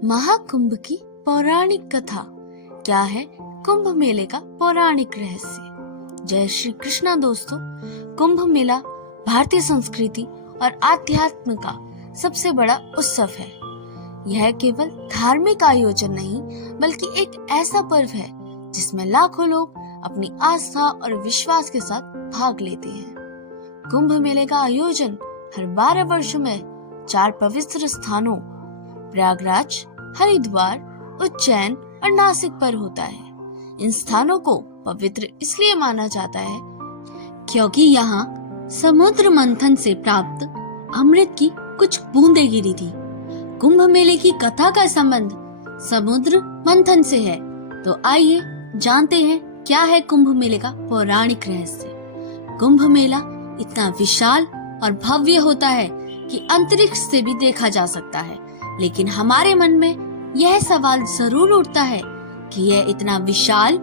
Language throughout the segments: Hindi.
महाकुंभ की पौराणिक कथा। क्या है कुंभ मेले का पौराणिक रहस्य? जय श्री कृष्णा दोस्तों। कुंभ मेला भारतीय संस्कृति और आध्यात्म का सबसे बड़ा उत्सव है। यह केवल धार्मिक आयोजन नहीं बल्कि एक ऐसा पर्व है जिसमें लाखों लोग अपनी आस्था और विश्वास के साथ भाग लेते हैं। कुंभ मेले का आयोजन हर 12 वर्षों में 4 पवित्र स्थानों प्रयागराज, हरिद्वार, उज्जैन और नासिक पर होता है। इन स्थानों को पवित्र इसलिए माना जाता है क्योंकि यहाँ समुद्र मंथन से प्राप्त अमृत की कुछ बूंदें गिरी थी। कुंभ मेले की कथा का संबंध समुद्र मंथन से है, तो आइए जानते हैं क्या है कुंभ मेले का पौराणिक रहस्य। कुंभ मेला इतना विशाल और भव्य होता है कि अंतरिक्ष से भी देखा जा सकता है, लेकिन हमारे मन में यह सवाल जरूर उठता है कि यह इतना विशाल,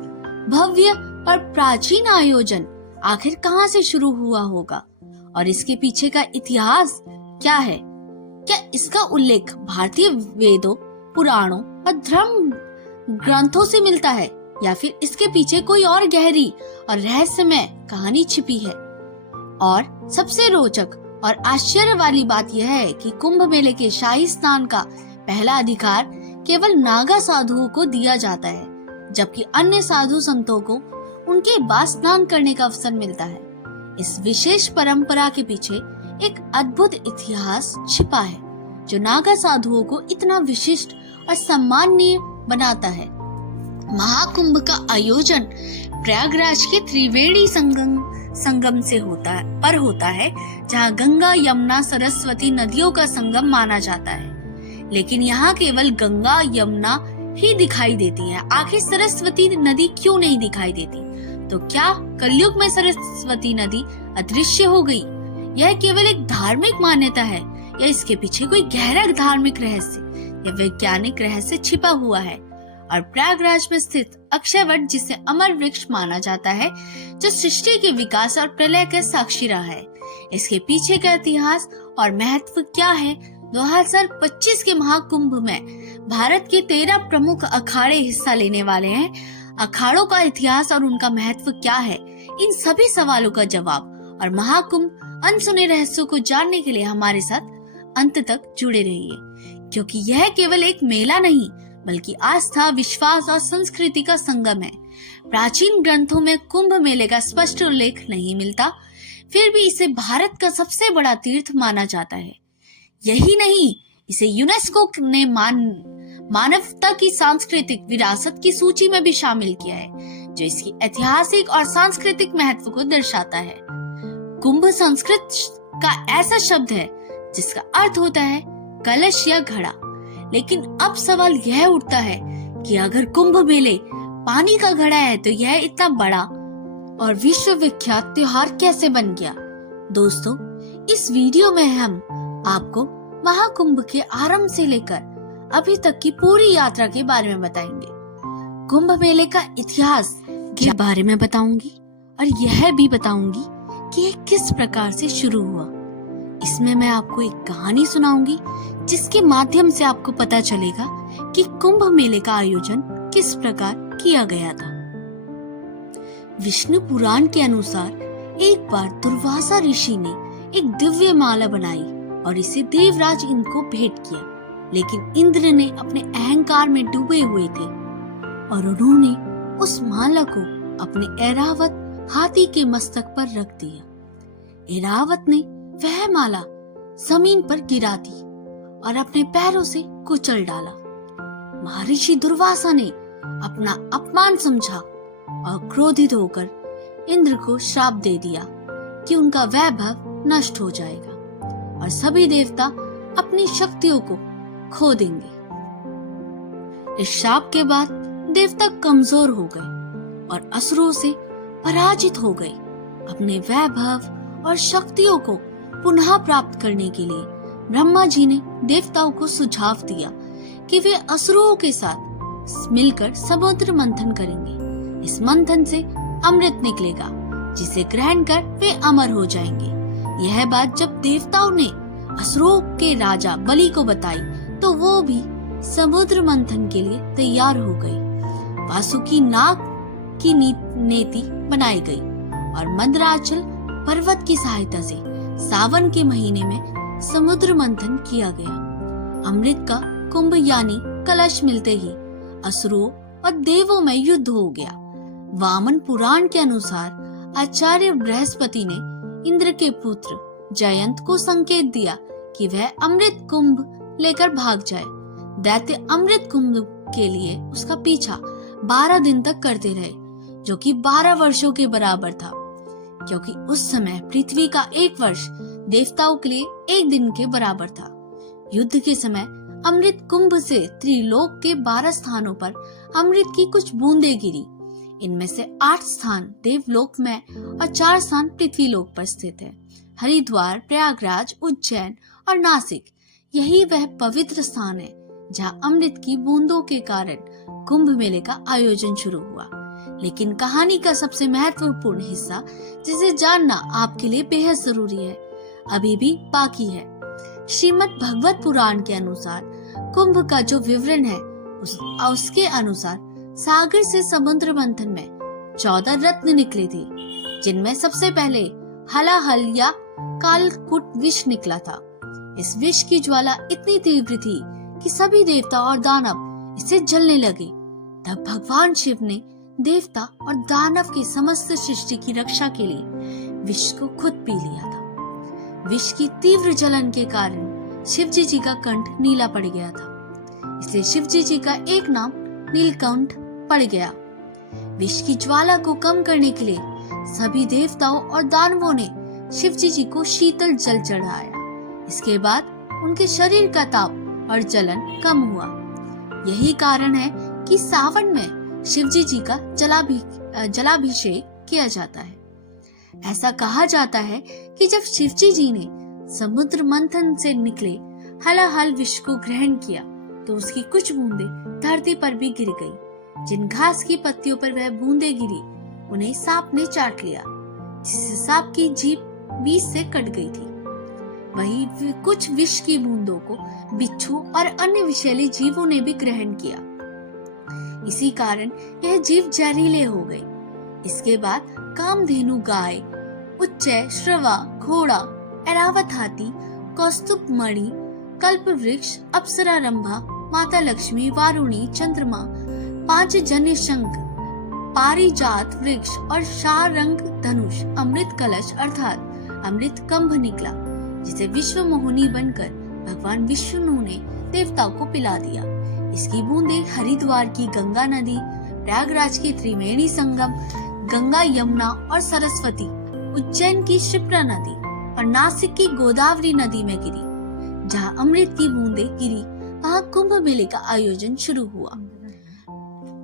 भव्य और प्राचीन आयोजन आखिर कहां से शुरू हुआ होगा और इसके पीछे का इतिहास क्या है? क्या इसका उल्लेख भारतीय वेदों, पुराणों और धर्म ग्रंथों से मिलता है या फिर इसके पीछे कोई और गहरी और रहस्यमय कहानी छिपी है? और सबसे रोचक और आश्चर्य वाली बात यह है कि कुंभ मेले के शाही स्नान का पहला अधिकार केवल नागा साधुओं को दिया जाता है, जबकि अन्य साधु संतों को उनके बाद स्नान करने का अवसर मिलता है। इस विशेष परंपरा के पीछे एक अद्भुत इतिहास छिपा है जो नागा साधुओं को इतना विशिष्ट और सम्माननीय बनाता है। महाकुंभ का आयोजन प्रयागराज के त्रिवेणी संगम से होता है जहाँ गंगा, यमुना, सरस्वती नदियों का संगम माना जाता है। लेकिन यहाँ केवल गंगा, यमुना ही दिखाई देती है। आखिर सरस्वती नदी क्यों नहीं दिखाई देती? तो क्या कलयुग में सरस्वती नदी अदृश्य हो गई? यह केवल एक धार्मिक मान्यता है या इसके पीछे कोई गहरा धार्मिक रहस्य या वैज्ञानिक रहस्य छिपा हुआ है? और प्रयागराज में स्थित अक्षयवट, जिसे अमर वृक्ष माना जाता है, जो सृष्टि के विकास और प्रलय का साक्षी रहा है, इसके पीछे का इतिहास और महत्व क्या है? 2025 के महाकुंभ में भारत के 13 प्रमुख अखाड़े हिस्सा लेने वाले हैं। अखाड़ों का इतिहास और उनका महत्व क्या है? इन सभी सवालों का जवाब और महाकुंभ अनसुने रहस्यों को जानने के लिए हमारे साथ अंत तक जुड़े रहिए, क्योंकि यह केवल एक मेला नहीं बल्कि आस्था, विश्वास और संस्कृति का संगम है। प्राचीन ग्रंथों में कुंभ मेले का स्पष्ट उल्लेख नहीं मिलता, फिर भी इसे भारत का सबसे बड़ा तीर्थ माना जाता है। यही नहीं, इसे यूनेस्को ने मानवता की सांस्कृतिक विरासत की सूची में भी शामिल किया है, जो इसकी ऐतिहासिक और सांस्कृतिक महत्व को दर्शाता है। कुंभ संस्कृत का ऐसा शब्द है जिसका अर्थ होता है कलश या घड़ा। लेकिन अब सवाल यह उठता है कि अगर कुंभ मेले पानी का घड़ा है तो यह इतना बड़ा और विश्व विख्यात त्योहार कैसे बन गया? दोस्तों, इस वीडियो में हम आपको महाकुंभ के आरंभ से लेकर अभी तक की पूरी यात्रा के बारे में बताएंगे। कुंभ मेले का इतिहास के बारे में बताऊंगी और यह भी बताऊंगी कि यह किस प्रकार से शुरू हुआ। इसमें मैं आपको एक कहानी सुनाऊंगी जिसके माध्यम से आपको पता चलेगा कि कुंभ मेले का आयोजन किस प्रकार किया गया था। विष्णु पुराण के अनुसार एक बार दुर्वासा ऋषि ने एक दिव्य माला बनाई और इसे देवराज इंद्र को भेंट किया, लेकिन इंद्र ने अपने अहंकार में डूबे हुए थे और उन्होंने उस माला को अपने ऐरावत हाथी के मस्तक पर रख दिया। ऐरावत ने वह माला जमीन पर गिरा दी और अपने पैरों से कुचल डाला। महर्षि दुर्वासा ने अपना अपमान समझा और क्रोधित होकर इंद्र को श्राप दे दिया कि उनका वैभव नष्ट हो जाएगा और सभी देवता अपनी शक्तियों को खो देंगे। इस श्राप के बाद देवता कमजोर हो गए और असुरों से पराजित हो गए। अपने वैभव और शक्तियों को पुनः प्राप्त करने के लिए ब्रह्मा जी ने देवताओं को सुझाव दिया कि वे असुरों के साथ मिलकर समुद्र मंथन करेंगे। इस मंथन से अमृत निकलेगा जिसे ग्रहण कर वे अमर हो जाएंगे। यह बात जब देवताओं ने असुरों के राजा बलि को बताई तो वो भी समुद्र मंथन के लिए तैयार हो गई। वासुकी नाग की नेति बनाई गई और मंदराचल पर्वत की सहायता से सावन के महीने में समुद्र मंथन किया गया। अमृत का कुंभ यानी कलश मिलते ही असुरों और देवों में युद्ध हो गया। वामन पुराण के अनुसार आचार्य बृहस्पति ने इंद्र के पुत्र जयंत को संकेत दिया कि वह अमृत कुंभ लेकर भाग जाए। दैत्य अमृत कुंभ के लिए उसका पीछा 12 दिन तक करते रहे, जो कि 12 वर्षों के बराबर था, क्योंकि उस समय पृथ्वी का 1 वर्ष देवताओं के लिए 1 दिन के बराबर था। युद्ध के समय अमृत कुंभ से त्रिलोक के 12 स्थानों पर अमृत की कुछ बूंदें गिरी। इनमें से 8 स्थान देवलोक में और 4 स्थान पृथ्वीलोक पर स्थित है। हरिद्वार, प्रयागराज, उज्जैन और नासिक, यही वह पवित्र स्थान है जहां अमृत की बूंदों के कारण कुंभ मेले का आयोजन शुरू हुआ। लेकिन कहानी का सबसे महत्वपूर्ण हिस्सा, जिसे जानना आपके लिए बेहद जरूरी है, अभी भी बाकी है। श्रीमद् भगवत पुराण के अनुसार कुंभ का जो विवरण है उसके अनुसार सागर से समुद्र मंथन में 14 रत्न निकले थे, जिनमें सबसे पहले हलाहल या कालकूट विष निकला था। इस विष की ज्वाला इतनी तीव्र थी कि सभी देवता और दानव इससे जलने लगे। तब भगवान शिव ने देवता और दानव की समस्त सृष्टि की रक्षा के लिए विष को खुद पी लिया था। विष की तीव्र जलन के कारण शिवजी जी का कंठ नीला पड़ गया था, इसलिए शिवजी जी का एक नाम नीलकंठ पड़ गया। विष की ज्वाला को कम करने के लिए सभी देवताओं और दानवों ने शिवजी जी को शीतल जल चढ़ाया। इसके बाद उनके शरीर का ताप और जलन कम हुआ। यही कारण है कि सावन में शिवजी जी का जलाभिषेक किया जाता है। ऐसा कहा जाता है कि जब शिवजी जी ने समुद्र मंथन से निकले हलाहल विष को ग्रहण किया तो उसकी कुछ बूंदें धरती पर भी गिर गई। जिन घास की पत्तियों पर वह बूंदें गिरी उन्हें सांप ने चाट लिया, जिससे सांप की जीभ बीच से कट गई थी। वहीं कुछ विष की बूंदों को बिच्छू और अन्य विषैले जीवों ने भी ग्रहण किया। इसी कारण यह जीव जहरीले हो गए। इसके बाद कामधेनु गाय, उच्चय, श्रवा, घोड़ा, ऐरावत हाथी, कौस्तुभ मणि, कल्प वृक्ष, अप्सरा रंभा, माता लक्ष्मी, वारुणी, चंद्रमा, 5 जन्य शंख, पारिजात वृक्ष और शारंग धनुष अमृत कलश अर्थात अमृत कंभ निकला, जिसे विश्व मोहिनी बनकर भगवान विष्णु ने देवताओं को पिला दिया। इसकी बूंदें हरिद्वार की गंगा नदी, प्रयागराज की त्रिवेणी संगम, गंगा, यमुना और सरस्वती, उज्जैन की क्षिप्रा नदी और नासिक की गोदावरी नदी में गिरी। जहां अमृत की बूंदें गिरी वहां कुंभ मेले का आयोजन शुरू हुआ।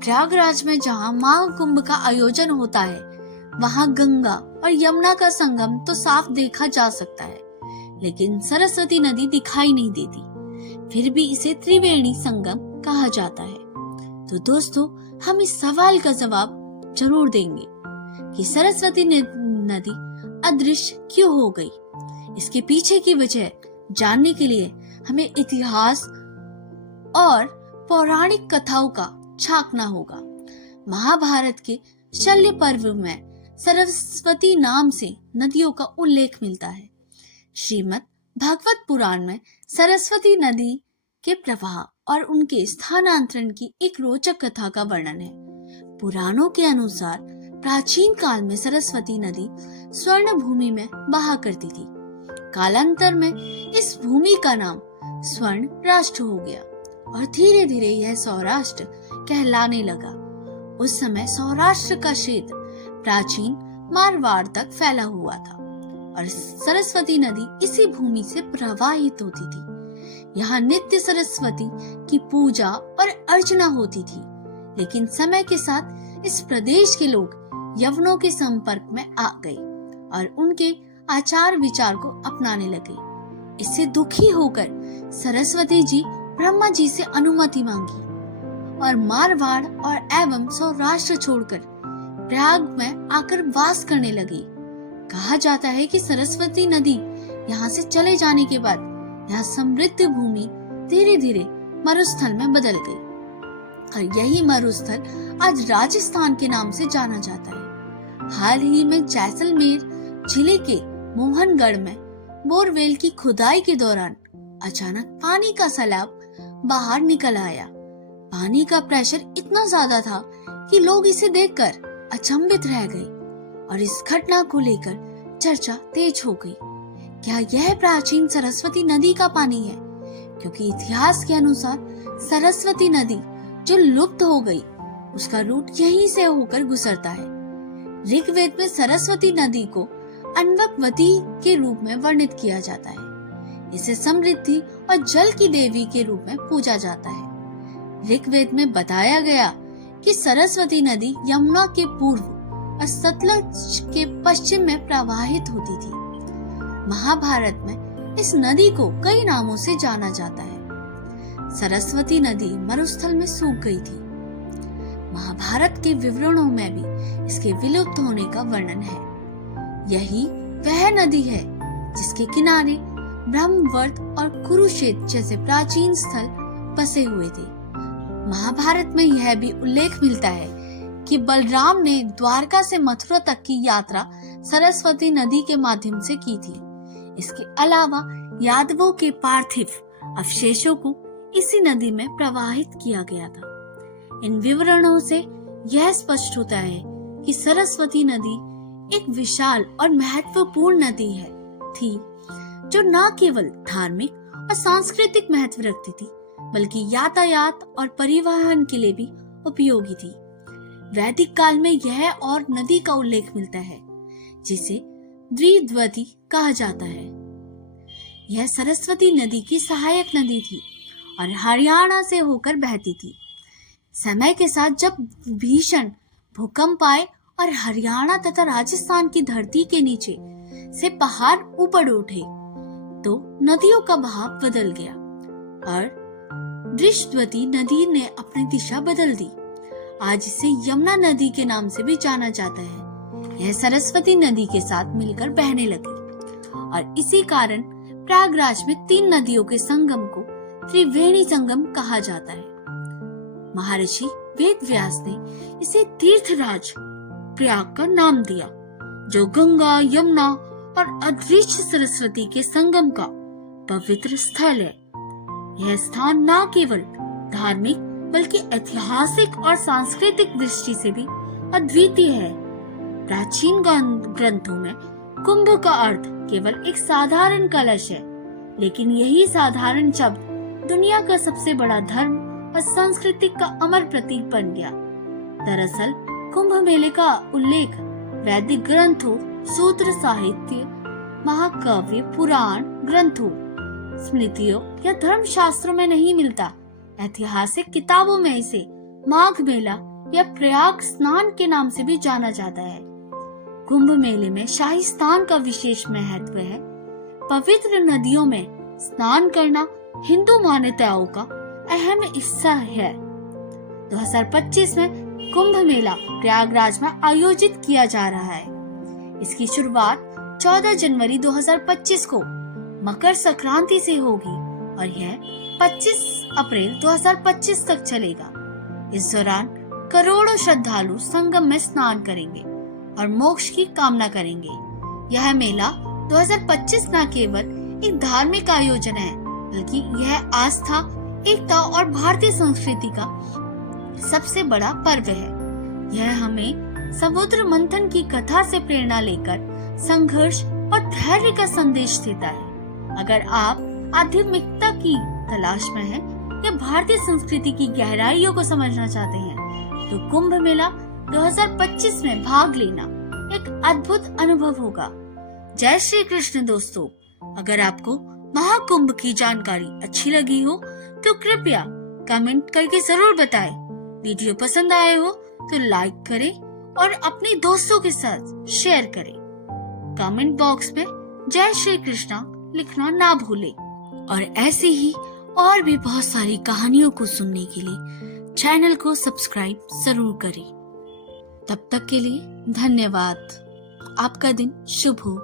प्रयागराज में जहां महाकुंभ का आयोजन होता है वहां गंगा और यमुना का संगम तो साफ देखा जा सकता है, लेकिन सरस्वती नदी दिखाई नहीं देती। फिर भी इसे त्रिवेणी संगम कहा जाता है। तो दोस्तों, हम इस सवाल का जवाब जरूर देंगे कि सरस्वती नदी अदृश्य क्यों हो गई। इसके पीछे की वजह जानने के लिए हमें इतिहास और पौराणिक कथाओं का झांकना होगा। महाभारत के शल्य पर्व में सरस्वती नाम से नदियों का उल्लेख मिलता है। श्रीमद् भागवत पुराण में सरस्वती नदी के प्रवाह और उनके स्थानांतरण की एक रोचक कथा का वर्णन है। पुराणों के अनुसार प्राचीन काल में सरस्वती नदी स्वर्ण भूमि में बहा करती थी। कालांतर में इस भूमि का नाम स्वर्ण राष्ट्र हो गया और धीरे धीरे यह सौराष्ट्र कहलाने लगा। उस समय सौराष्ट्र का क्षेत्र प्राचीन मारवाड़ तक फैला हुआ था और सरस्वती नदी इसी भूमि से प्रवाहित होती थी। यहाँ नित्य सरस्वती की पूजा और अर्चना होती थी। लेकिन समय के साथ इस प्रदेश के लोग यवनों के संपर्क में आ गए और उनके आचार विचार को अपनाने लगे। इससे दुखी होकर सरस्वती जी ब्रह्मा जी से अनुमति मांगी और मारवाड़ और एवं सौराष्ट्र छोड़कर प्रयाग में आकर वास करने लगी। कहा जाता है कि सरस्वती नदी यहाँ से चले जाने के बाद यह समृद्ध भूमि धीरे धीरे मरुस्थल में बदल गई और यही मरुस्थल आज राजस्थान के नाम से जाना जाता है। हाल ही में जैसलमेर जिले के मोहनगढ़ में बोरवेल की खुदाई के दौरान अचानक पानी का सैलाब बाहर निकल आया। पानी का प्रेशर इतना ज्यादा था कि लोग इसे देखकर अचंभित रह गए और इस घटना को लेकर चर्चा तेज हो गई। क्या यह प्राचीन सरस्वती नदी का पानी है? क्योंकि इतिहास के अनुसार सरस्वती नदी जो लुप्त हो गई उसका रूट यहीं से होकर गुजरता है। ऋग्वेद में सरस्वती नदी को अन्वकवती के रूप में वर्णित किया जाता है। इसे समृद्धि और जल की देवी के रूप में पूजा जाता है। ऋग्वेद में बताया गया कि सरस्वती नदी यमुना के पूर्व और सतलज के पश्चिम में प्रवाहित होती थी। महाभारत में इस नदी को कई नामों से जाना जाता है। सरस्वती नदी मरुस्थल में सूख गई थी। महाभारत के विवरणों में भी इसके विलुप्त होने का वर्णन है। यही वह नदी है जिसके किनारे ब्रह्मवर्त और कुरुक्षेत्र जैसे प्राचीन स्थल बसे हुए थे। महाभारत में यह भी उल्लेख मिलता है कि बलराम ने द्वारका से मथुरा तक की यात्रा सरस्वती नदी के माध्यम से की थी। इसके अलावा यादवों के पार्थिव अवशेषों को इसी नदी में प्रवाहित किया गया था। इन विवरणों से यह स्पष्ट होता है कि सरस्वती नदी एक विशाल और महत्वपूर्ण नदी थी जो न केवल धार्मिक और सांस्कृतिक महत्व रखती थी बल्कि यातायात और परिवहन के लिए भी उपयोगी थी। वैदिक काल में यह और नदी का उल्लेख मिलता है जिसे द्विद्वती कहा जाता है। यह सरस्वती नदी की सहायक नदी थी और हरियाणा से होकर बहती थी। समय के साथ जब भीषण भूकंप आए और हरियाणा तथा राजस्थान की धरती के नीचे से पहाड़ ऊपर उठे तो नदियों का बहाव बदल गया और दृष्टवती नदी ने अपनी दिशा बदल दी। आज इसे यमुना नदी के नाम से भी जाना जाता है। यह सरस्वती नदी के साथ मिलकर बहने लगी और इसी कारण प्रयागराज में 3 नदियों के संगम को त्रिवेणी संगम कहा जाता है। महर्षि वेद व्यास ने इसे तीर्थराज प्रयाग का नाम दिया जो गंगा, यमुना और अदृश्य सरस्वती के संगम का पवित्र स्थल है। यह स्थान न केवल धार्मिक बल्कि ऐतिहासिक और सांस्कृतिक दृष्टि से भी अद्वितीय है। प्राचीन ग्रंथों में कुंभ का अर्थ केवल एक साधारण कलश है, लेकिन यही साधारण शब्द दुनिया का सबसे बड़ा धर्म और संस्कृति का अमर प्रतीक बन गया। दरअसल कुंभ मेले का उल्लेख वैदिक ग्रंथों, सूत्र साहित्य, महाकाव्य, पुराण ग्रंथों, स्मृतियों या धर्म शास्त्रों में नहीं मिलता। ऐतिहासिक किताबों में इसे माघ मेला या प्रयाग स्नान के नाम से भी जाना जाता है। कुंभ मेले में शाही स्नान का विशेष महत्व है। पवित्र नदियों में स्नान करना हिंदू मान्यताओं का अहम हिस्सा है। 2025 में कुंभ मेला प्रयागराज में आयोजित किया जा रहा है। इसकी शुरुआत 14 जनवरी 2025 को मकर संक्रांति से होगी और यह 25 अप्रैल 2025 तक चलेगा। इस दौरान करोड़ों श्रद्धालु संगम में स्नान करेंगे और मोक्ष की कामना करेंगे। यह मेला 2025 न केवल एक धार्मिक आयोजन है बल्कि यह आस्था, एकता और भारतीय संस्कृति का सबसे बड़ा पर्व है। यह हमें समुद्र मंथन की कथा से प्रेरणा लेकर संघर्ष और धैर्य का संदेश देता है। अगर आप आध्यात्मिकता की तलाश में हैं या भारतीय संस्कृति की गहराइयों को समझना चाहते हैं तो कुंभ मेला 2025 में भाग लेना एक अद्भुत अनुभव होगा। जय श्री कृष्ण दोस्तों, अगर आपको महाकुंभ की जानकारी अच्छी लगी हो तो कृपया कमेंट करके जरूर बताएं। वीडियो पसंद आए हो तो लाइक करें और अपने दोस्तों के साथ शेयर करें। कमेंट बॉक्स में जय श्री कृष्णा लिखना ना भूलें। और ऐसे ही और भी बहुत सारी कहानियों को सुनने के लिए चैनल को सब्सक्राइब जरूर करें। तब तक के लिए धन्यवाद। आपका दिन शुभ हो।